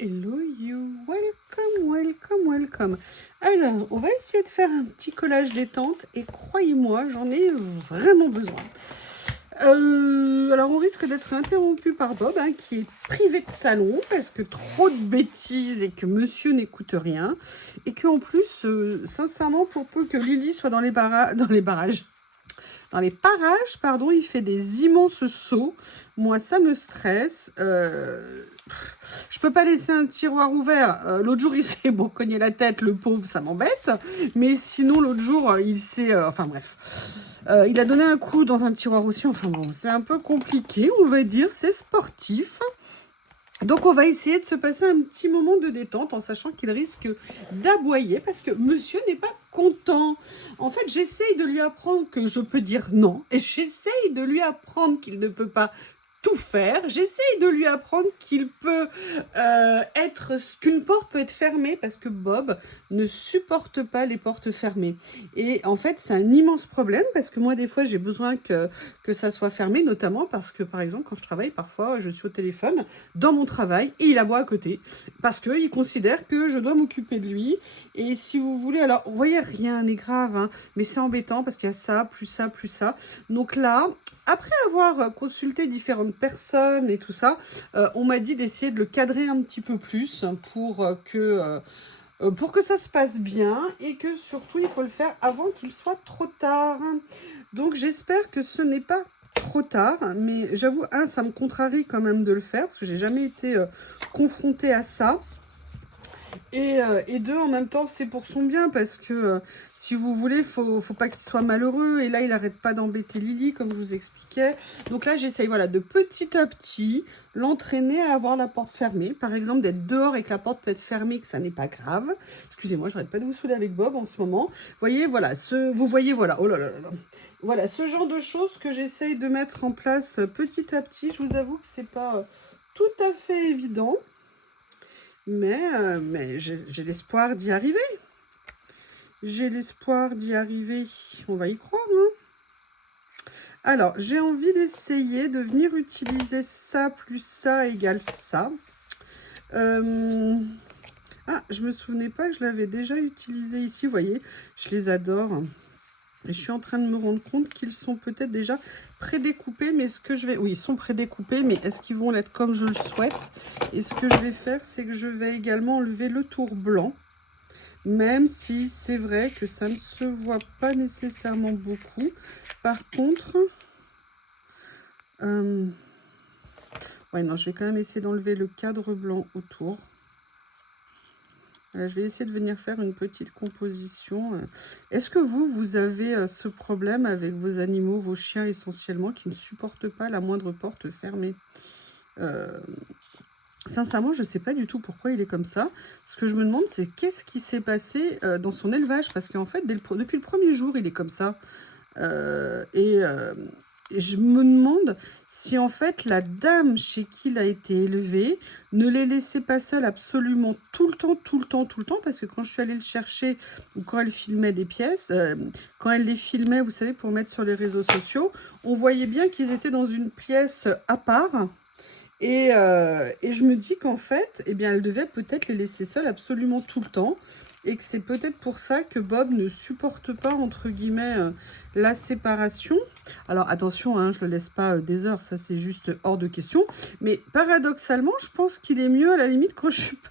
Hello you, welcome, welcome, welcome. Alors, on va essayer de faire un petit collage détente et croyez-moi, j'en ai vraiment besoin. Alors, on risque d'être interrompu par Bob, hein, qui est privé de salon parce que trop de bêtises et que monsieur n'écoute rien. Et qu'en plus, sincèrement, pour peu que Lily soit dans les parages, pardon, il fait des immenses sauts. Moi, ça me stresse. Je peux pas laisser un tiroir ouvert. L'autre jour, il s'est cogné la tête, le pauvre, ça m'embête. Mais sinon, l'autre jour, il s'est... enfin bref. Il a donné un coup dans un tiroir aussi. Enfin bon, c'est un peu compliqué, on va dire. C'est sportif. Donc, on va essayer de se passer un petit moment de détente en sachant qu'il risque d'aboyer parce que monsieur n'est pas content. En fait, j'essaye de lui apprendre que je peux dire non et j'essaye de lui apprendre qu'il ne peut pas tout faire. J'essaye de lui apprendre qu'il peut qu'une porte peut être fermée parce que Bob ne supporte pas les portes fermées. Et en fait, c'est un immense problème parce que moi, des fois, j'ai besoin que ça soit fermé, notamment parce que, par exemple, quand je travaille, parfois, je suis au téléphone dans mon travail et il aboie à côté parce qu'il considère que je dois m'occuper de lui. Et si vous voulez, alors, vous voyez, rien n'est grave, hein, mais c'est embêtant parce qu'il y a ça, plus ça, plus ça. Donc là, après avoir consulté différentes personnes et tout ça, on m'a dit d'essayer de le cadrer un petit peu plus pour que ça se passe bien et que surtout il faut le faire avant qu'il soit trop tard. Donc j'espère que ce n'est pas trop tard, mais j'avoue, ça me contrarie quand même de le faire parce que j'ai jamais été confrontée à ça. Et deux, en même temps, c'est pour son bien parce que si vous voulez, faut pas qu'il soit malheureux. Et là, il n'arrête pas d'embêter Lily, comme je vous expliquais. Donc là, j'essaye voilà, de petit à petit l'entraîner à avoir la porte fermée. Par exemple, d'être dehors et que la porte peut être fermée, que ça n'est pas grave. Excusez-moi, je n'arrête pas de vous saouler avec Bob en ce moment. Vous voyez, voilà, oh là là là là. Voilà, ce genre de choses que j'essaye de mettre en place petit à petit. Je vous avoue que c'est pas tout à fait évident. Mais j'ai l'espoir d'y arriver. J'ai l'espoir d'y arriver. On va y croire, non? Alors, j'ai envie d'essayer de venir utiliser ça plus ça égale ça. Ah, je me souvenais pas que je l'avais déjà utilisé ici. Vous voyez, je les adore. Et je suis en train de me rendre compte qu'ils sont peut-être déjà prédécoupés. Mais ce que je vais... Oui, ils sont prédécoupés, mais est-ce qu'ils vont l'être comme je le souhaite? Et ce que je vais faire, c'est que je vais également enlever le tour blanc. Même si c'est vrai que ça ne se voit pas nécessairement beaucoup. Par contre... ouais, non, je vais quand même essayer d'enlever le cadre blanc autour. Voilà, je vais essayer de venir faire une petite composition. Est-ce que vous avez ce problème avec vos animaux, vos chiens essentiellement, qui ne supportent pas la moindre porte fermée? Sincèrement, je ne sais pas du tout pourquoi il est comme ça. Ce que je me demande, c'est qu'est-ce qui s'est passé dans son élevage? Parce qu'en fait, depuis le premier jour, il est comme ça. Et je me demande si en fait la dame chez qui il a été élevé ne les laissait pas seul absolument tout le temps, tout le temps, tout le temps, parce que quand je suis allée le chercher ou quand elle filmait des pièces, quand elle les filmait, vous savez, pour mettre sur les réseaux sociaux, on voyait bien qu'ils étaient dans une pièce à part. Et je me dis qu'en fait, eh bien, elle devait peut-être les laisser seuls absolument tout le temps. Et que c'est peut-être pour ça que Bob ne supporte pas, entre guillemets, la séparation. Alors attention, hein, je ne le laisse pas des heures, ça c'est juste hors de question. Mais paradoxalement, je pense qu'il est mieux à la limite quand je suis pas...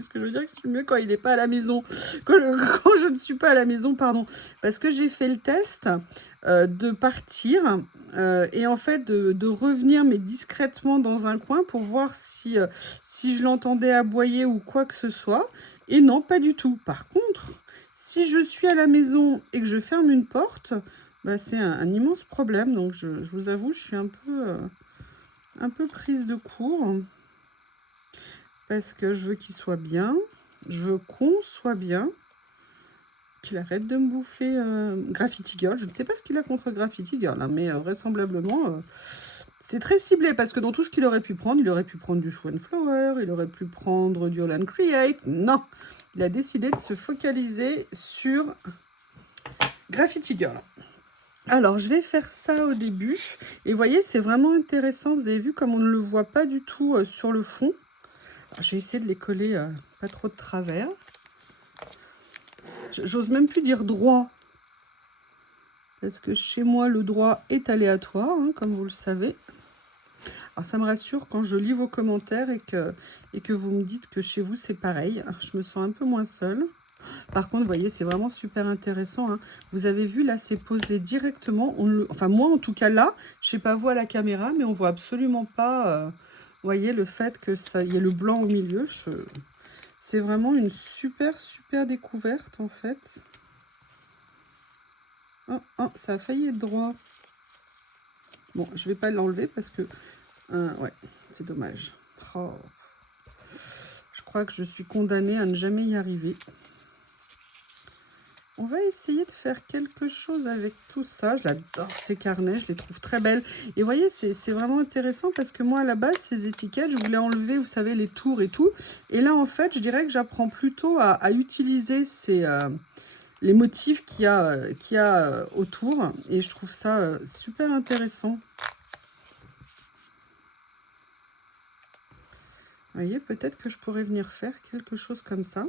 Ce que je veux dire, que je suis mieux quand il n'est pas à la maison. Quand je ne suis pas à la maison, pardon. Parce que j'ai fait le test de partir et en fait de revenir, mais discrètement dans un coin pour voir si je l'entendais aboyer ou quoi que ce soit. Et non, pas du tout. Par contre, si je suis à la maison et que je ferme une porte, bah, c'est un immense problème. Donc, je vous avoue, je suis un peu prise de court. Parce que je veux qu'il soit bien. Je veux qu'on soit bien. Qu'il arrête de me bouffer Graffiti Girl. Je ne sais pas ce qu'il a contre Graffiti Girl, hein, mais vraisemblablement, c'est très ciblé. Parce que dans tout ce qu'il aurait pu prendre, il aurait pu prendre du Show and Flower, il aurait pu prendre du Holland Create. Non, il a décidé de se focaliser sur Graffiti Girl. Alors, je vais faire ça au début. Et vous voyez, c'est vraiment intéressant. Vous avez vu comme on ne le voit pas du tout sur le fond. Alors, je vais essayer de les coller pas trop de travers. J'ose même plus dire droit. Parce que chez moi, le droit est aléatoire, hein, comme vous le savez. Alors, ça me rassure quand je lis vos commentaires et que vous me dites que chez vous, c'est pareil. Je me sens un peu moins seule. Par contre, vous voyez, c'est vraiment super intéressant, hein. Vous avez vu, là, c'est posé directement. Enfin, moi, en tout cas, là, je ne sais pas vous à la caméra, mais on voit absolument pas, vous voyez, le fait que ça y ait le blanc au milieu. C'est vraiment une super, super découverte, en fait. Oh, oh, ça a failli être droit. Bon, je ne vais pas l'enlever parce que... ouais, c'est dommage. Oh. Je crois que je suis condamnée à ne jamais y arriver. On va essayer de faire quelque chose avec tout ça. J'adore ces carnets, je les trouve très belles. Et vous voyez, c'est vraiment intéressant parce que moi, à la base, ces étiquettes, je voulais enlever, vous savez, les tours et tout. Et là, en fait, je dirais que j'apprends plutôt à utiliser les motifs qu'il y a, autour. Et je trouve ça super intéressant. Vous voyez, peut-être que je pourrais venir faire quelque chose comme ça.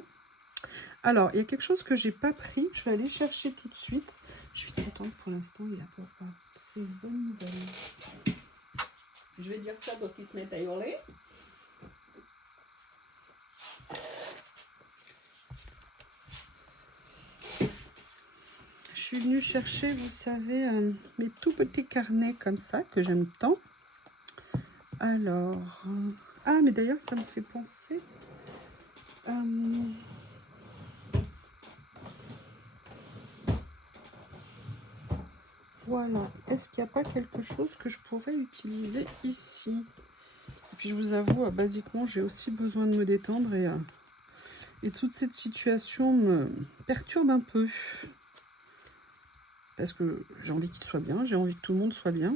Alors, il y a quelque chose que j'ai pas pris. Je vais aller chercher tout de suite. Je suis contente pour l'instant, il n'y a pas. C'est une bonne nouvelle. Je vais dire ça pour qu'ils se mettent à hurler. Je suis venue chercher, vous savez, mes tout petits carnets comme ça, que j'aime tant. Alors... ah, mais d'ailleurs, ça me fait penser... voilà. Est-ce qu'il n'y a pas quelque chose que je pourrais utiliser ici? Et puis, je vous avoue, basiquement, j'ai aussi besoin de me détendre et toute cette situation me perturbe un peu. Parce que j'ai envie qu'il soit bien, j'ai envie que tout le monde soit bien.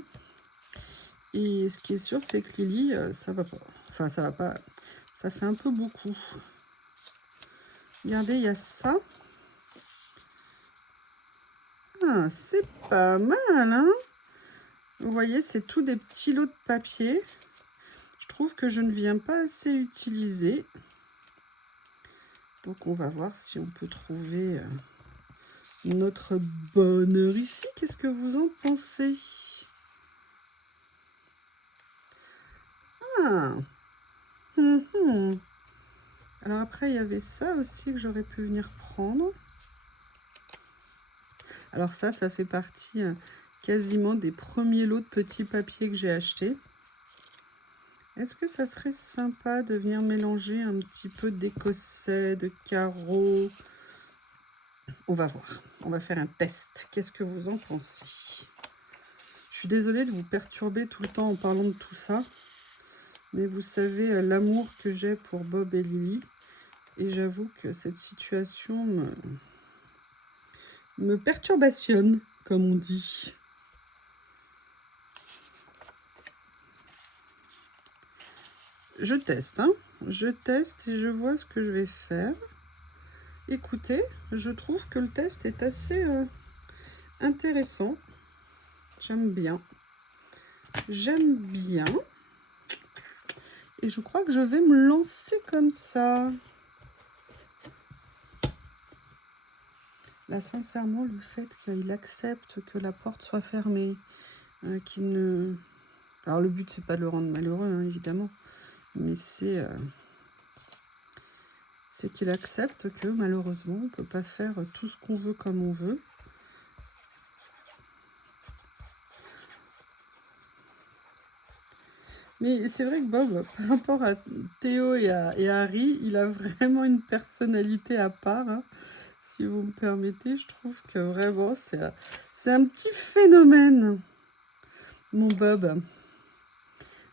Et ce qui est sûr, c'est que Lily, ça va pas. Enfin, ça va pas. Ça fait un peu beaucoup. Regardez, il y a ça. Ah, c'est pas mal, hein? Vous voyez, c'est tout des petits lots de papier. Je trouve que je ne viens pas assez utiliser. Donc, on va voir si on peut trouver notre bonheur ici. Qu'est-ce que vous en pensez? Ah. Alors après, il y avait ça aussi que j'aurais pu venir prendre. Alors ça fait partie quasiment des premiers lots de petits papiers que j'ai achetés. Est-ce que ça serait sympa de venir mélanger un petit peu d'écossais, de carreaux? On va voir. On va faire un test. Qu'est-ce que vous en pensez? Je suis désolée de vous perturber tout le temps en parlant de tout ça. Mais vous savez l'amour que j'ai pour Bob et Lily. Et j'avoue que cette situation me perturbationne, comme on dit. Je teste, hein. Je teste et je vois ce que je vais faire. Écoutez, je trouve que le test est assez intéressant. J'aime bien. J'aime bien. Et je crois que je vais me lancer comme ça. Là, sincèrement, le fait qu'il accepte que la porte soit fermée, qu'il ne... Alors, le but, c'est pas de le rendre malheureux, hein, évidemment. Mais c'est qu'il accepte que, malheureusement, on ne peut pas faire tout ce qu'on veut comme on veut. Mais c'est vrai que Bob, par rapport à Théo et à Harry, il a vraiment une personnalité à part, hein. Si vous me permettez, je trouve que vraiment, c'est un petit phénomène, mon Bob.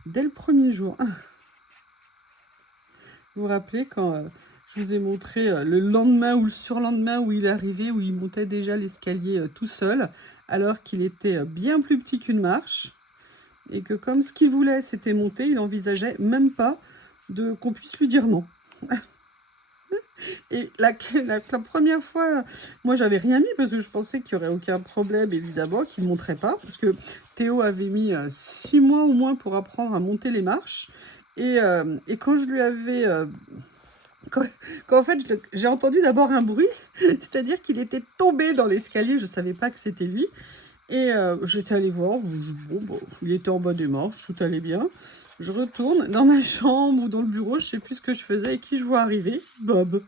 Dès le premier jour. Vous vous rappelez quand je vous ai montré le lendemain ou le surlendemain où il est arrivé, où il montait déjà l'escalier tout seul, alors qu'il était bien plus petit qu'une marche, et que comme ce qu'il voulait, c'était monter, il envisageait même pas qu'on puisse lui dire non. Et la première fois, moi, j'avais rien mis parce que je pensais qu'il n'y aurait aucun problème, évidemment, qu'il ne monterait pas. Parce que Théo avait mis 6 mois au moins pour apprendre à monter les marches. Et quand je lui avais... quand en fait, j'ai entendu d'abord un bruit, c'est-à-dire qu'il était tombé dans l'escalier, je ne savais pas que c'était lui. Et j'étais allée voir, bon, il était en bas des marches, tout allait bien. Je retourne dans ma chambre ou dans le bureau, je sais plus ce que je faisais, et qui je vois arriver? Bob.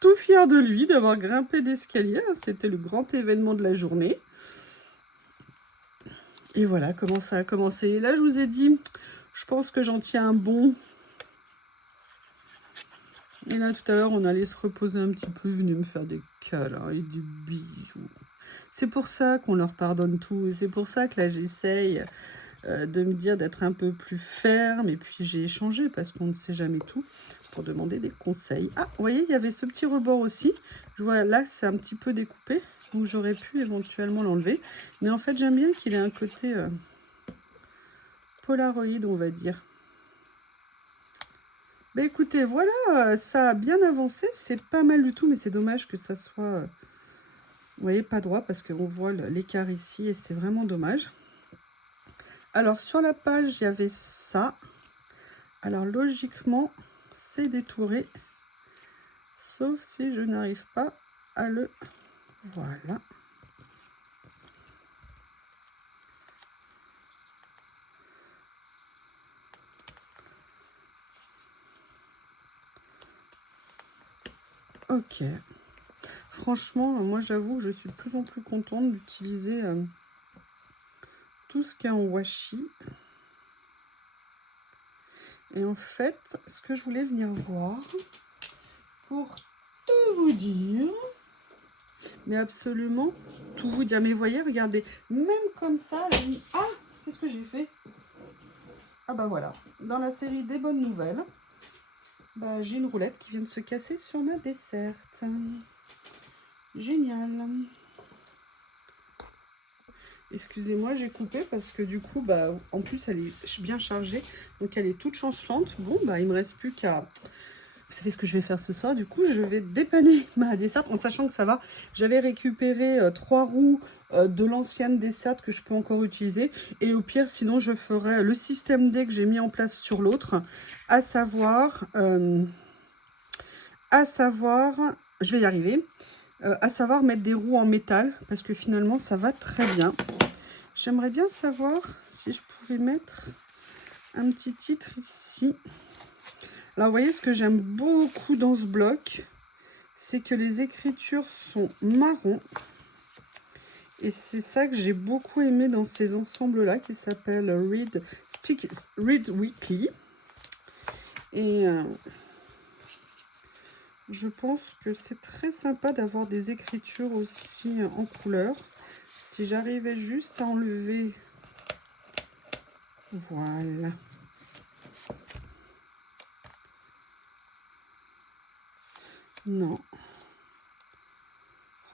Tout fier de lui, d'avoir grimpé d'escalier, c'était le grand événement de la journée. Et voilà comment ça a commencé. Et là, je vous ai dit, je pense que j'en tiens un bon. Et là, tout à l'heure, on allait se reposer un petit peu, venir me faire des câlins et des bisous. C'est pour ça qu'on leur pardonne tout. Et c'est pour ça que là, j'essaye de me dire d'être un peu plus ferme. Et puis, j'ai échangé parce qu'on ne sait jamais tout pour demander des conseils. Ah, vous voyez, il y avait ce petit rebord aussi. Je vois là, c'est un petit peu découpé. Donc, j'aurais pu éventuellement l'enlever. Mais en fait, j'aime bien qu'il ait un côté Polaroid, on va dire. Bah écoutez, voilà, ça a bien avancé, c'est pas mal du tout, mais c'est dommage que ça soit, vous voyez, pas droit, parce qu'on voit l'écart ici, et c'est vraiment dommage. Alors, sur la page, il y avait ça. Alors, logiquement, c'est détouré, sauf si je n'arrive pas à le... Voilà. Ok. Franchement, moi, j'avoue que je suis de plus en plus contente d'utiliser tout ce qui est en washi. Et en fait, ce que je voulais venir voir, pour tout vous dire, mais absolument tout vous dire. Mais vous voyez, regardez, même comme ça, ah, qu'est-ce que j'ai fait? Ah bah voilà, dans la série des bonnes nouvelles, bah, j'ai une roulette qui vient de se casser sur ma desserte. Génial. Excusez-moi, j'ai coupé parce que du coup, bah, en plus, elle est bien chargée, donc elle est toute chancelante. Bon, bah, il me reste plus qu'à... Vous savez ce que je vais faire ce soir? Du coup, je vais dépanner ma desserte en sachant que ça va. J'avais récupéré 3 roues de l'ancienne desserte que je peux encore utiliser. Et au pire, sinon, je ferai le système D que j'ai mis en place sur l'autre. À savoir, je vais y arriver, à savoir mettre des roues en métal. Parce que finalement, ça va très bien. J'aimerais bien savoir si je pouvais mettre un petit titre ici. Alors, vous voyez, ce que j'aime beaucoup dans ce bloc, c'est que les écritures sont marron. Et c'est ça que j'ai beaucoup aimé dans ces ensembles-là, qui s'appellent Read Weekly. Et je pense que c'est très sympa d'avoir des écritures aussi en couleur. Si j'arrivais juste à enlever... Voilà. Non.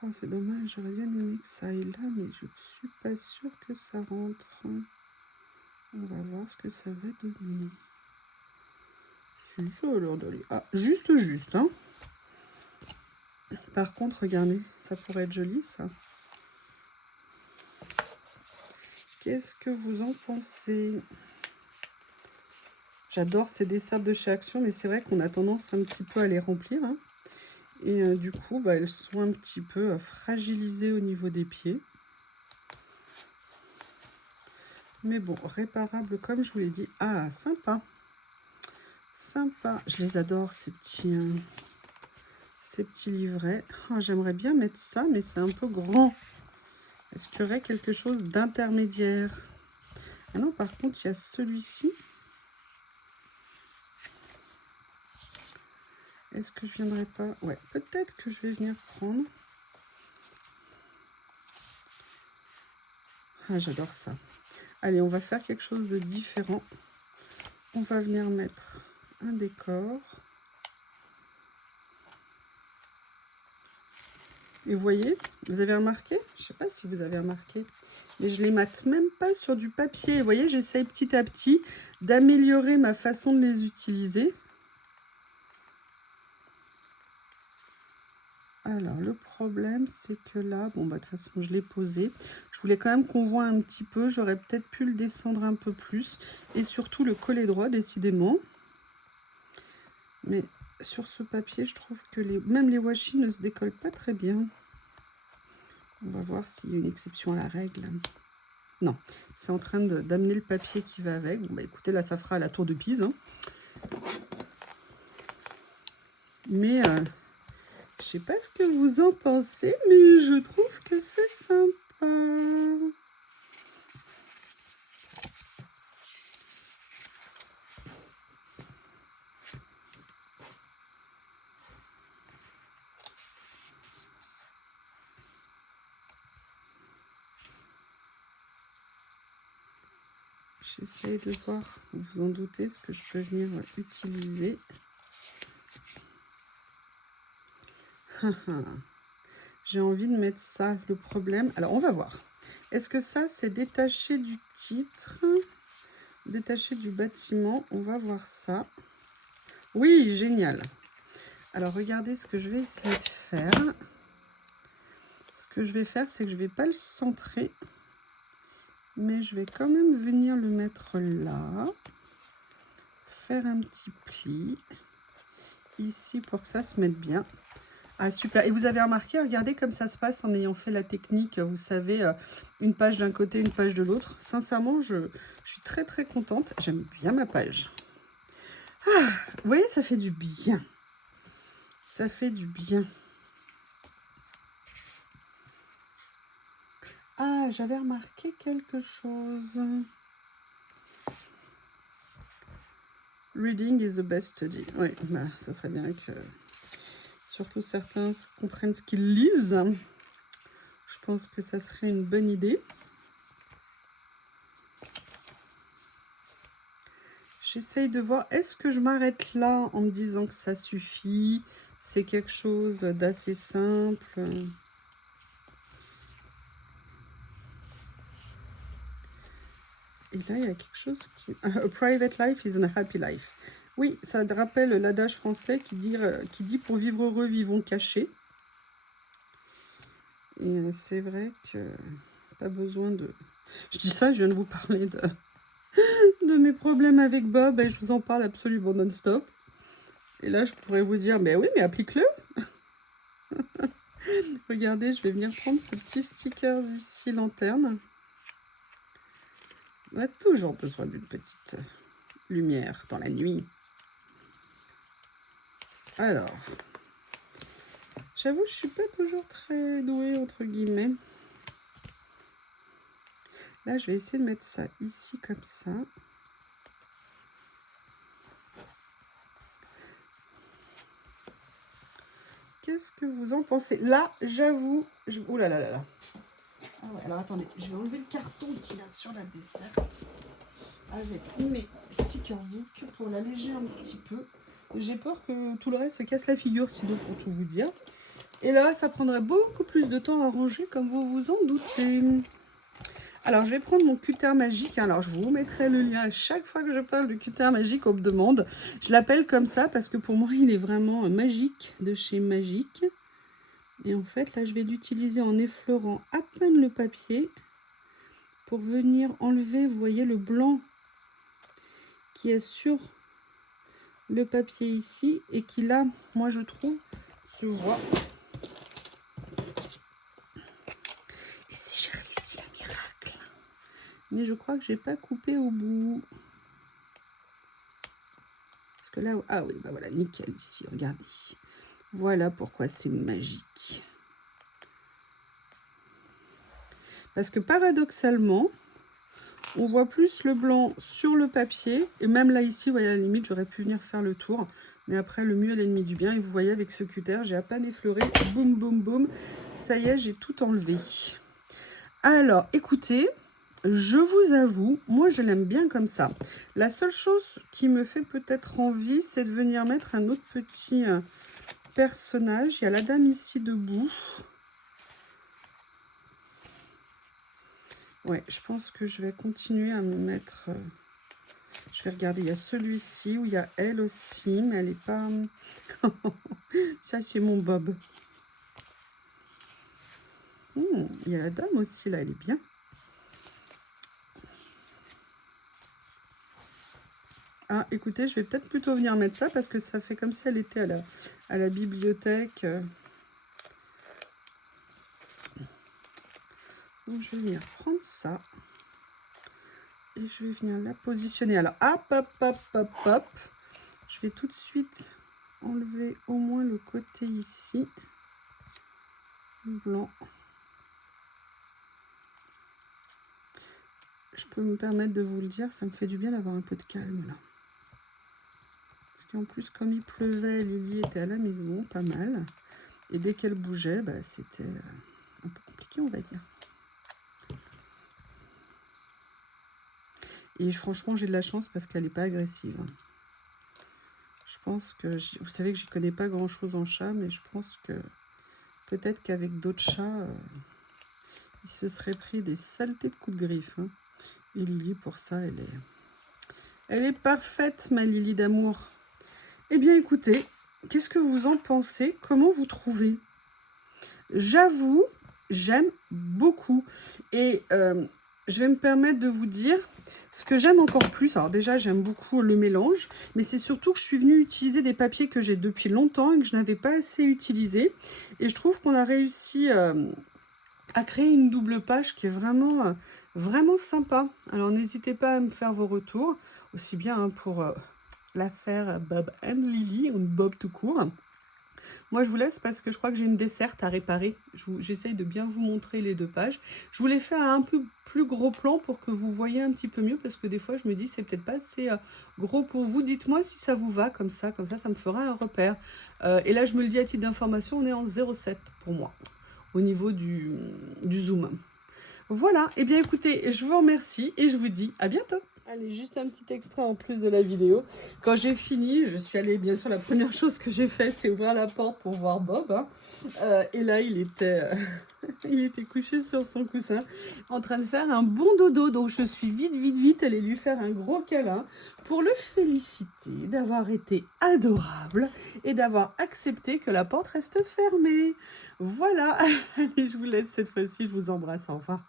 Oh, c'est dommage, j'aurais bien aimé que ça aille là, mais je suis pas sûre que ça rentre. On va voir ce que ça va donner. Si, ça a l'air d'aller. Ah, juste, hein. Par contre, regardez, ça pourrait être joli, ça. Qu'est-ce que vous en pensez? J'adore ces dessins de chez Action, mais c'est vrai qu'on a tendance un petit peu à les remplir. Hein. Et du coup, bah, elles sont un petit peu fragilisées au niveau des pieds. Mais bon, réparable comme je vous l'ai dit. Ah, sympa. Sympa. Je les adore, ces petits livrets. Oh, j'aimerais bien mettre ça, mais c'est un peu grand. Est-ce qu'il y aurait quelque chose d'intermédiaire? Ah non, par contre, il y a celui-ci. Est-ce que je viendrai pas? Ouais, peut-être que je vais venir prendre. Ah, j'adore ça. Allez, on va faire quelque chose de différent. On va venir mettre un décor. Et vous voyez, vous avez remarqué? Je ne sais pas si vous avez remarqué. Mais je les mate même pas sur du papier. Vous voyez, j'essaye petit à petit d'améliorer ma façon de les utiliser. Alors, le problème, c'est que là, bon, bah, de toute façon, je l'ai posé. Je voulais quand même qu'on voit un petit peu. J'aurais peut-être pu le descendre un peu plus. Et surtout, le coller droit, décidément. Mais sur ce papier, je trouve que même les washi ne se décollent pas très bien. On va voir s'il y a une exception à la règle. Non, c'est en train d'amener le papier qui va avec. Bon, bah écoutez, là, ça fera la tour de Pise. Hein. Mais je sais pas ce que vous en pensez, mais je trouve que c'est sympa. J'essaie de voir, vous vous en doutez, ce que je peux venir utiliser. J'ai envie de mettre ça. Le problème, alors on va voir. Est-ce que ça, c'est détaché du titre, détaché du bâtiment? On va voir ça. Oui, génial. Alors, regardez ce que je vais essayer de faire. Ce que je vais faire, c'est que je ne vais pas le centrer. Mais je vais quand même venir le mettre là. Faire un petit pli. Ici, pour que ça se mette bien. Ah, super. Et vous avez remarqué, regardez comme ça se passe en ayant fait la technique, vous savez, une page d'un côté, une page de l'autre. Sincèrement, je suis très, très contente. J'aime bien ma page. Ah, vous voyez, ça fait du bien. Ça fait du bien. Ah, j'avais remarqué quelque chose. Reading is the best study. Oui, bah, ça serait bien que surtout certains comprennent ce qu'ils lisent. Je pense que ça serait une bonne idée. J'essaye de voir, est-ce que je m'arrête là en me disant que ça suffit? C'est quelque chose d'assez simple. Et là, il y a quelque chose qui... A private life is a happy life. Oui, ça rappelle l'adage français qui dit pour vivre heureux, vivons cachés. Et c'est vrai que pas besoin de... Je dis ça, je viens de vous parler de mes problèmes avec Bob et je vous en parle absolument non-stop. Et là, je pourrais vous dire, mais oui, mais applique-le. Regardez, je vais venir prendre ce petit sticker ici, lanterne. On a toujours besoin d'une petite lumière dans la nuit. Alors, j'avoue, je suis pas toujours très douée, entre guillemets. Là, je vais essayer de mettre ça ici, comme ça. Qu'est-ce que vous en pensez? Là, j'avoue... Oh là là là là. Ah ouais, alors attendez, je vais enlever le carton qu'il y a sur la desserte avec mes sticker book pour l'alléger un petit peu. J'ai peur que tout le reste se casse la figure, sinon, pour tout vous dire. Et là, ça prendrait beaucoup plus de temps à ranger, comme vous vous en doutez. Alors, je vais prendre mon cutter magique. Alors, je vous mettrai le lien à chaque fois que je parle de cutter magique, on me demande. Je l'appelle comme ça parce que pour moi, il est vraiment magique, de chez Magique. Et en fait, là, je vais l'utiliser en effleurant à peine le papier pour venir enlever, vous voyez, le blanc qui est sur le papier ici et qui, là, moi, je trouve, se voit. Et si j'ai réussi un miracle? Mais je crois que j'ai pas coupé au bout. Parce que là, ah oui, bah voilà, nickel ici, regardez. Voilà pourquoi c'est magique. Parce que paradoxalement, on voit plus le blanc sur le papier. Et même là, ici, vous voyez, à la limite, j'aurais pu venir faire le tour. Mais après, le mieux est l'ennemi du bien. Et vous voyez, avec ce cutter, j'ai à peine effleuré. Boum, boum, boum. Ça y est, j'ai tout enlevé. Alors, écoutez, je vous avoue, moi, je l'aime bien comme ça. La seule chose qui me fait peut-être envie, c'est de venir mettre un autre petit personnage. Il y a la dame ici debout. Ouais, je pense que je vais continuer à me mettre... je vais regarder, il y a celui-ci où il y a elle aussi, mais elle n'est pas... Ça, c'est mon Bob. Il y a la dame aussi, là, elle est bien. Ah, écoutez, je vais peut-être plutôt venir mettre ça parce que ça fait comme si elle était à la bibliothèque. Donc, je vais venir prendre ça. Et je vais venir la positionner. Alors, hop, hop, hop, hop, hop. Je vais tout de suite enlever au moins le côté ici. Blanc. Je peux me permettre de vous le dire, ça me fait du bien d'avoir un peu de calme là. Parce qu'en plus, comme il pleuvait, Lily était à la maison, pas mal. Et dès qu'elle bougeait, bah, c'était un peu compliqué, on va dire. Et franchement, j'ai de la chance parce qu'elle n'est pas agressive. Je pense que, vous savez que j'y connais pas grand-chose en chat, mais je pense que peut-être qu'avec d'autres chats, il se serait pris des saletés de coups de griffe. Hein. Et Lily, pour ça, elle est parfaite, ma Lily d'amour. Eh bien, écoutez, qu'est-ce que vous en pensez? Comment vous trouvez? J'avoue, j'aime beaucoup. Et je vais me permettre de vous dire ce que j'aime encore plus. Alors déjà, j'aime beaucoup le mélange, mais c'est surtout que je suis venue utiliser des papiers que j'ai depuis longtemps et que je n'avais pas assez utilisés. Et je trouve qu'on a réussi à créer une double page qui est vraiment, vraiment sympa. Alors n'hésitez pas à me faire vos retours, aussi bien hein, pour l'affaire Bob and Lily, ou Bob tout court. Moi, je vous laisse parce que je crois que j'ai une desserte à réparer. J'essaye de bien vous montrer les deux pages. Je voulais faire un peu plus gros plan pour que vous voyez un petit peu mieux parce que des fois, je me dis c'est peut-être pas assez gros pour vous. Dites-moi si ça vous va comme ça ça me fera un repère. Et là, je me le dis à titre d'information, on est en 0,7 pour moi au niveau du zoom. Voilà, et bien écoutez, je vous remercie et je vous dis à bientôt. Allez, juste un petit extrait en plus de la vidéo. Quand j'ai fini, je suis allée, bien sûr, la première chose que j'ai fait, c'est ouvrir la porte pour voir Bob. Hein. Et là, il était, il était couché sur son coussin, en train de faire un bon dodo. Donc, je suis vite allée lui faire un gros câlin pour le féliciter d'avoir été adorable et d'avoir accepté que la porte reste fermée. Voilà, allez, je vous laisse cette fois-ci, je vous embrasse, au revoir.